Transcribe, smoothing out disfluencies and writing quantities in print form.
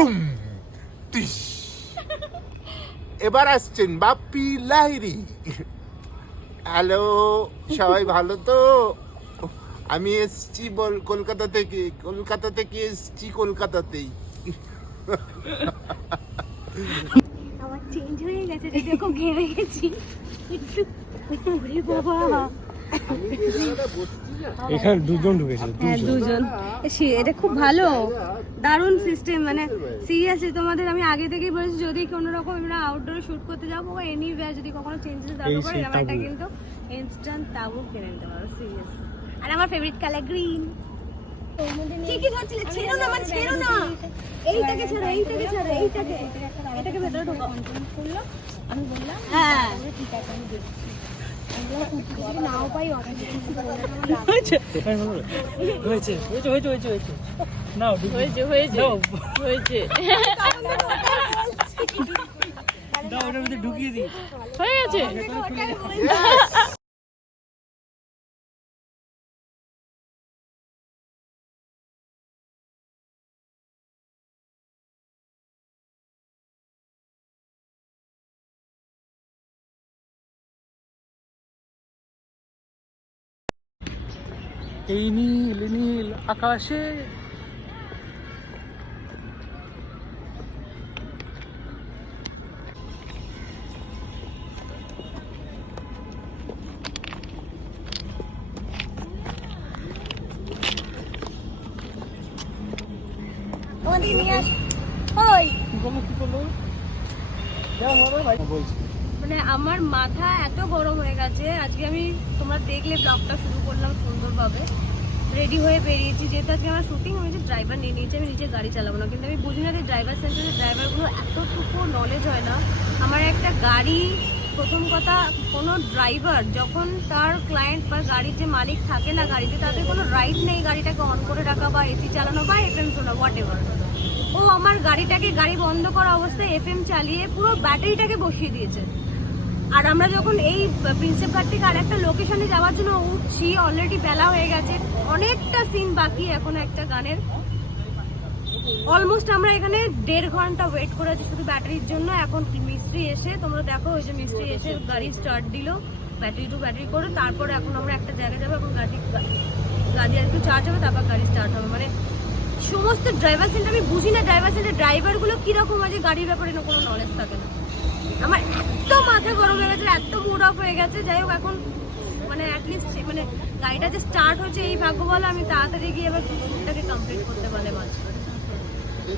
টুম টিস। এবার আসছেন বাপ্পি লাহিড়ী। হ্যালো, সবাই ভালো তো? আমি এসছি কলকাতা থেকে এসছি কলকাতাতেই। আমার চেঞ্জ হয়ে গেছে, যদিও খুব ঘেমে গেছি একটু। ওরে বাবা, এখানে দুজন ঢুকেছে। হ্যাঁ দুজন। এটা খুব ভালো, দারুণ সিস্টেম। মানে সিরিয়াসলি তোমাদের আমি আগে থেকেই বলেছি, যদি কোনো রকম আমরা আউটডোরে শুট করতে যাবো বা এনিওয়্যার যদি কখনো চেঞ্জেস দরকার পড়ে, এরকম একটা কিন্তু ইনস্ট্যান্ট তাবু কিনে নিতে পারো সিরিয়াসলি। আর আমার ফেভারিট কালার গ্রিন। ঠিকই ধরছিলে, ছেড়ো না, মানে ছেড়ো না। এইটাকে ছাড়ো, এইটাকে ছাড়ো, এটাকে ভেতরে ঢোকাও। আমি বললাম হ্যাঁ ঠিক আছে, আমি দেখছি। নাও পাই হয়েছে হয়েছে হয়েছে হয়েছে হয়েছে হয়েছে নাও হয়েছে হয়েছে হয়েছে দাও ওটার মধ্যে ঢুকিয়ে দিই। হয়ে গেছে। এই নীল নীল আকাশে মানে আমার মাথা এত গরম হয়ে গেছে আজকে। আমি তোমরা দেখলে ব্লগটা শুরু করলাম সুন্দরভাবে, রেডি হয়ে বেরিয়েছি। যেহেতু আজকে আমার শুটিং, আমি যে ড্রাইভার নিয়ে নিয়েছি, আমি নিজে গাড়ি চালাবো না। কিন্তু আমি বুঝি না যে ড্রাইভার সেন্টারের ড্রাইভারগুলো এতটুকু নলেজ হয় না। আমার একটা গাড়ি, প্রথম কথা, কোনো ড্রাইভার যখন তার ক্লায়েন্ট বা গাড়ির যে মালিক থাকে না গাড়িতে, তাদের কোনো রাইট নেই গাড়িটাকে অন করে রাখা বা এসি চালানো বা এফএম শোনা, হোয়াট এভার। ও আমার গাড়িটাকে, গাড়ি বন্ধ করা অবস্থায় এফএম চালিয়ে পুরো ব্যাটারিটাকে বসিয়ে দিয়েছে। আর আমরা যখন এই প্রিন্সেপ ঘাট থেকে আরেকটা লোকেশনে যাওয়ার জন্য উঠছি, অলরেডি বেলা হয়ে গেছে, অনেকটা সিন বাকি এখনো একটা গানের। অলমোস্ট আমরা এখানে 1.5 ঘন্টা ওয়েট করে আছি শুধু ব্যাটারির জন্য। এখন মিস্ত্রি এসে, তোমরা দেখো ওই যে মিস্ত্রি এসে গাড়ি স্টার্ট দিল, ব্যাটারি টু ব্যাটারি করে। তারপরে এখন আমরা একটা জায়গায় যাবো, এখন গাড়ি আর একটু চার্জ হবে, তারপর গাড়ি স্টার্ট হবে। মানে সমস্ত ড্রাইভার সেন্টার আমি বুঝি না, ড্রাইভার সেন্টার ড্রাইভারগুলো কিরকম আছে, গাড়ির ব্যাপারে কোনো নলেজ থাকে না। আমার এত মাথা গরম হয়ে গেছে, এত মুড অফ হয়ে গেছে। যাই হোক, এখন মানে অ্যাটলিস্ট মানে গাড়িটা যে স্টার্ট হচ্ছে এই ভাগ্য বলো, আমি তাড়াতাড়ি গিয়ে এবার শুটটাকে কমপ্লিট করতে পারলে মাঝখানে।